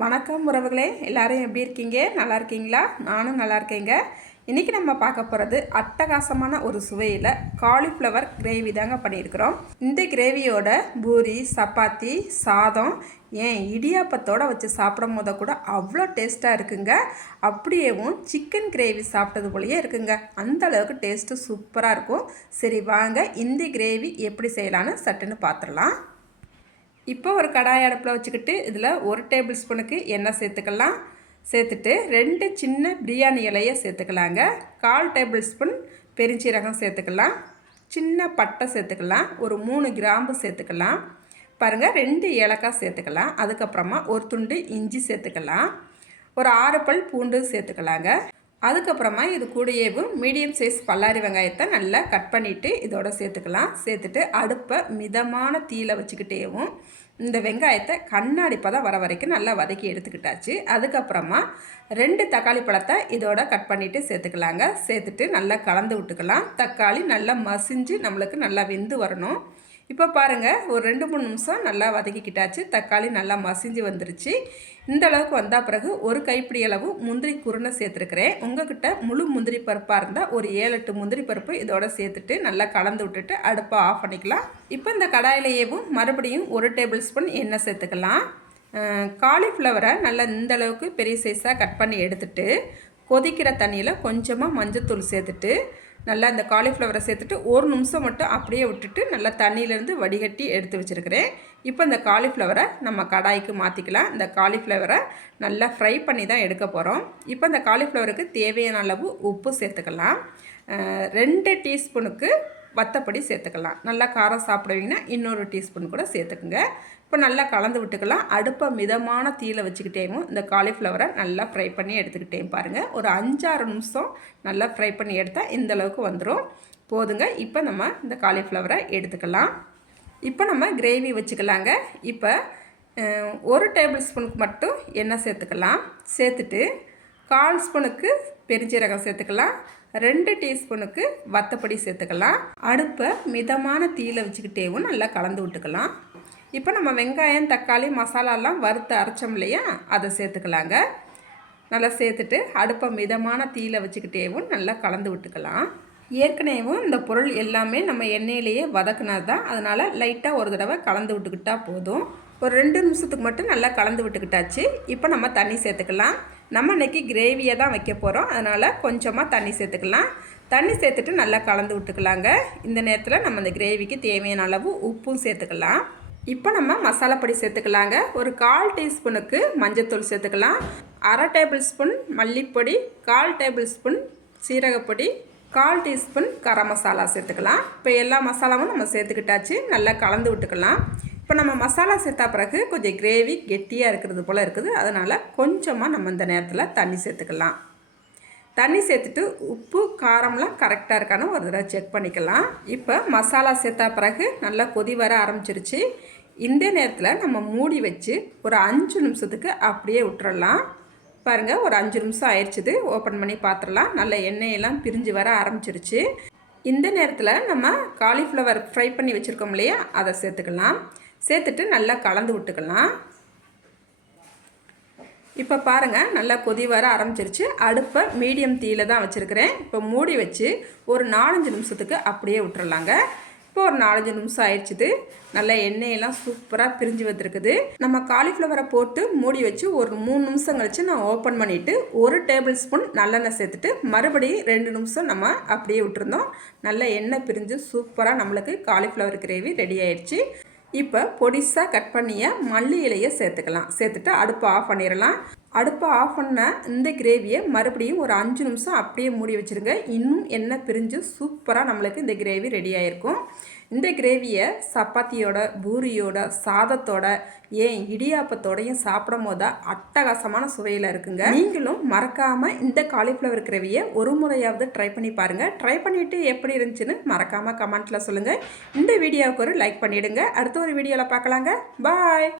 வணக்கம் உறவுகளே எல்லாரும் எப்படி இருக்கீங்க? நல்லா இருக்கீங்களா? நானும் நல்லா இருக்கேங்க. இன்றைக்கி நம்ம பார்க்க போகிறது அட்டகாசமான ஒரு சுவையில் காலிஃப்ளவர் கிரேவி தாங்க பண்ணியிருக்கிறோம். இந்த கிரேவியோட பூரி சப்பாத்தி சாதம் ஏன் இடியாப்பத்தோடு வச்சு சாப்பிடும் போத கூட அவ்வளோ டேஸ்ட்டாக இருக்குங்க. அப்படியேவும் சிக்கன் கிரேவி சாப்பிட்டது போலயே இருக்குங்க. அந்த அளவுக்கு டேஸ்ட்டு சூப்பராக இருக்கும். சரி வாங்க இந்த கிரேவி எப்படி செய்யலான்னு சட்டுன்னு பார்த்துடலாம். இப்போ ஒரு கடாய் அடுப்பில் வச்சுக்கிட்டு இதில் ஒரு டேபிள் ஸ்பூனுக்கு எண்ணெய் சேர்த்துக்கலாம். சேர்த்துட்டு ரெண்டு சின்ன பிரியாணி இலையை சேர்த்துக்கலாங்க. கால் டேபிள் ஸ்பூன் பெருஞ்சீரகம் சேர்த்துக்கலாம். சின்ன பட்டை சேர்த்துக்கலாம். ஒரு மூணு கிராம்பு சேர்த்துக்கலாம். பாருங்கள் ரெண்டு ஏலக்காய் சேர்த்துக்கலாம். அதுக்கப்புறமா ஒரு துண்டு இஞ்சி சேர்த்துக்கலாம். ஒரு ஆறு பல் பூண்டு சேர்த்துக்கலாங்க. அதுக்கப்புறமா இது கூடயேவும் மீடியம் சைஸ் பல்லாரி வெங்காயத்தை நல்லா கட் பண்ணிவிட்டு இதோட சேர்த்துக்கலாம். சேர்த்துட்டு அடுப்பை மிதமான தீயில் வச்சுக்கிட்டேவும் இந்த வெங்காயத்தை கண்ணாடி பதம் வர வரைக்கும் நல்லா வதக்கி எடுத்துக்கிட்டாச்சு. அதுக்கப்புறமா ரெண்டு தக்காளி பழத்தை இதோட கட் பண்ணிவிட்டு சேர்த்துக்கலாங்க. சேர்த்துட்டு நல்லா கலந்து விட்டுக்கலாம். தக்காளி நல்லா மசிஞ்சு நம்மளுக்கு நல்லா வெந்து வரணும். இப்போ பாருங்கள் ஒரு ரெண்டு மூணு நிமிஷம் நல்லா வதக்கிக்கிட்டாச்சு. தக்காளி நல்லா மசிஞ்சு வந்துருச்சு. இந்த அளவுக்கு வந்தால் பிறகு ஒரு கைப்பிடி அளவு முந்திரி குருணை சேர்த்துருக்குறேன். உங்ககிட்ட முழு முந்திரி பருப்பாக இருந்தால் ஒரு ஏழு எட்டு முந்திரி பருப்பு இதோட சேர்த்துட்டு நல்லா கலந்து விட்டுட்டு அடுப்பை ஆஃப் பண்ணிக்கலாம். இப்போ இந்த கடாயிலேயேவும் மறுபடியும் ஒரு டேபிள் ஸ்பூன் எண்ணெய் சேர்த்துக்கலாம். காலிஃப்ளவரை நல்லா இந்த அளவுக்கு பெரிய சைஸாக கட் பண்ணி எடுத்துட்டு கொதிக்கிற தண்ணியில் கொஞ்சமாக மஞ்சத்தூள் சேர்த்துட்டு நல்லா இந்த காலிஃப்ளவரை சேர்த்துட்டு ஒரு நிமிஷம் மட்டும் அப்படியே விட்டுட்டு நல்லா தண்ணியிலேருந்து வடிகட்டி எடுத்து வச்சுருக்கிறேன். இப்போ இந்த காலிஃப்ளவரை நம்ம கடாய்க்கு மாற்றிக்கலாம் இந்த காலிஃப்ளவரை நல்லா ஃப்ரை பண்ணி தான் எடுக்க போகிறோம் இப்போ இந்த காலிஃப்ளவருக்கு தேவையான அளவு உப்பு சேர்த்துக்கலாம். ரெண்டு டீஸ்பூனுக்கு வத்தப்படி சேர்த்துக்கலாம். நல்லா காரம் சாப்பிடுவீங்கன்னா இன்னொரு டீஸ்பூன் கூட சேர்த்துக்குங்க. இப்போ நல்லா கலந்து விட்டுக்கலாம். அடுப்பை மிதமான தீயில் வச்சுக்கிட்டேவும் இந்த காலிஃப்ளவரை நல்லா ஃப்ரை பண்ணி எடுத்துக்கிட்டேன் பாருங்கள் ஒரு அஞ்சாறு நிமிஷம் நல்லா ஃப்ரை பண்ணி எடுத்தால் இந்த அளவுக்கு வந்துடும் போதுங்க. இப்போ நம்ம இந்த காலிஃப்ளவரை எடுத்துக்கலாம். இப்போ நம்ம கிரேவி வச்சுக்கலாங்க. இப்போ ஒரு டேபிள் ஸ்பூனுக்கு மட்டும் எண்ணெய் சேர்த்துக்கலாம். சேர்த்துட்டு கால் ஸ்பூனுக்கு பெருஞ்சீரகம் சேர்த்துக்கலாம். ரெண்டு டீஸ்பூனுக்கு வத்தப்பொடி சேர்த்துக்கலாம். அடுப்பை மிதமான தீயில் வச்சுக்கிட்டேவும் நல்லா கலந்து விட்டுக்கலாம். இப்போ நம்ம வெங்காயம் தக்காளி மசாலாலாம் வறுத்து அரைச்சோம் இல்லையா? அதை சேர்த்துக்கலாங்க. நல்லா சேர்த்துட்டு அடுப்பை மிதமான தீயில் வச்சுக்கிட்டேவும் நல்லா கலந்து விட்டுக்கலாம். ஏற்கனவேவும் இந்த பொருள் எல்லாமே நம்ம எண்ணெயிலேயே வதக்குனது தான். அதனால் லைட்டாக ஒரு தடவை கலந்து விட்டுக்கிட்டால் போதும். ஒரு ரெண்டு நிமிஷத்துக்கு மட்டும் நல்லா கலந்து விட்டுக்கிட்டாச்சு. இப்போ நம்ம தண்ணி சேர்த்துக்கலாம். நம்ம இன்றைக்கி கிரேவியை தான் வைக்க போகிறோம் அதனால் கொஞ்சமாக தண்ணி சேர்த்துக்கலாம். தண்ணி சேர்த்துட்டு நல்லா கலந்து விட்டுக்கலாங்க. இந்த நேரத்தில் நம்ம இந்த கிரேவிக்கு தேவையான அளவு உப்பும் சேர்த்துக்கலாம். இப்போ நம்ம மசாலா பொடி சேர்த்துக்கலாங்க. ஒரு கால் டீஸ்பூனுக்கு மஞ்சத்தூள் சேர்த்துக்கலாம். அரை டேபிள் ஸ்பூன் மல்லிப்பொடி கால் டேபிள் ஸ்பூன் சீரகப்பொடி கால் டீஸ்பூன் கரம் மசாலா சேர்த்துக்கலாம். இப்போ எல்லா மசாலாவும் நம்ம சேர்த்துக்கிட்டாச்சு. நல்லா கலந்து விட்டுக்கலாம். இப்போ நம்ம மசாலா சேர்த்தா பிறகு கொஞ்சம் கிரேவி கெட்டியாக இருக்கிறது போல் இருக்குது. அதனால் கொஞ்சமாக நம்ம இந்த நேரத்தில் தண்ணி சேர்த்துக்கலாம். தண்ணி சேர்த்துட்டு உப்பு காரம்லாம் கரெக்டாக இருக்கான்னு ஒரு தடவை செக் பண்ணிக்கலாம். இப்போ மசாலா சேர்த்தா பிறகு நல்லா கொதி வர ஆரம்பிச்சிருச்சு. இந்த நேரத்தில் நம்ம மூடி வச்சு ஒரு அஞ்சு நிமிஷத்துக்கு அப்படியே விட்டுறலாம். பாருங்கள் ஒரு அஞ்சு நிமிஷம் ஆயிடுச்சுது. ஓப்பன் பண்ணி பார்த்துடலாம் நல்ல எண்ணெயெல்லாம் பிரிஞ்சு வர ஆரம்பிச்சிருச்சு. இந்த நேரத்தில் நம்ம காலிஃப்ளவர் ஃப்ரை பண்ணி வச்சுருக்கோம் இல்லையா? அதை சேர்த்துக்கலாம். சேர்த்துட்டு நல்லா கலந்து விட்டுக்கலாம். இப்போ பாருங்கள் நல்லா கொதி வர ஆரம்பிச்சிருச்சு. அடுப்பை மீடியம் தீயில் தான் வச்சுருக்கிறேன். இப்போ மூடி வச்சு ஒரு நாலஞ்சு நிமிஷத்துக்கு அப்படியே விட்டுறலாங்க. இப்போ ஒரு நாலஞ்சு நிமிஷம் ஆயிடுச்சுது. நல்லா எண்ணெயெல்லாம் சூப்பராக பிரிஞ்சு வந்துருக்குது. நம்ம காலிஃப்ளவரை போட்டு மூடி வச்சு ஒரு மூணு நிமிஷம் கழித்து நான் ஓப்பன் பண்ணிவிட்டு ஒரு டேபிள் ஸ்பூன் நல்லெண்ணெய் சேர்த்துட்டு மறுபடியும் ரெண்டு நிமிஷம் நம்ம அப்படியே விட்டுருந்தோம். நல்லா எண்ணெய் பிரிஞ்சு சூப்பராக நம்மளுக்கு காலிஃப்ளவர் கிரேவி ரெடி ஆயிடுச்சு. இப்போ பொடிசாக கட் பண்ணிய மல்லி இலையை சேர்த்துக்கலாம். சேர்த்துட்டு அடுப்பை ஆஃப் பண்ணிடலாம் அடுப்பை ஆஃப் பண்ண இந்த கிரேவியை மறுபடியும் ஒரு அஞ்சு நிமிஷம் அப்படியே மூடி வச்சுருங்க. இன்னும் எண்ணெய் பிரிஞ்சு சூப்பராக நம்மளுக்கு இந்த கிரேவி ரெடி ஆகிருக்கும் இந்த கிரேவியை சப்பாத்தியோட பூரியோட சாதத்தோட ஏன் இடியாப்பத்தோடையும் சாப்பிடும் போது அட்டகாசமான சுவையில் இருக்குங்க. நீங்களும் மறக்காமல் இந்த காலிஃப்ளவர் கிரேவியை ஒரு முறையாவது ட்ரை பண்ணி பாருங்கள் ட்ரை பண்ணிவிட்டு எப்படி இருந்துச்சுன்னு மறக்காமல் கமெண்ட்டில் சொல்லுங்கள் இந்த வீடியோவுக்கு ஒரு லைக் பண்ணிவிடுங்க அடுத்த ஒரு வீடியோவில் பார்க்கலாங்க. பாய்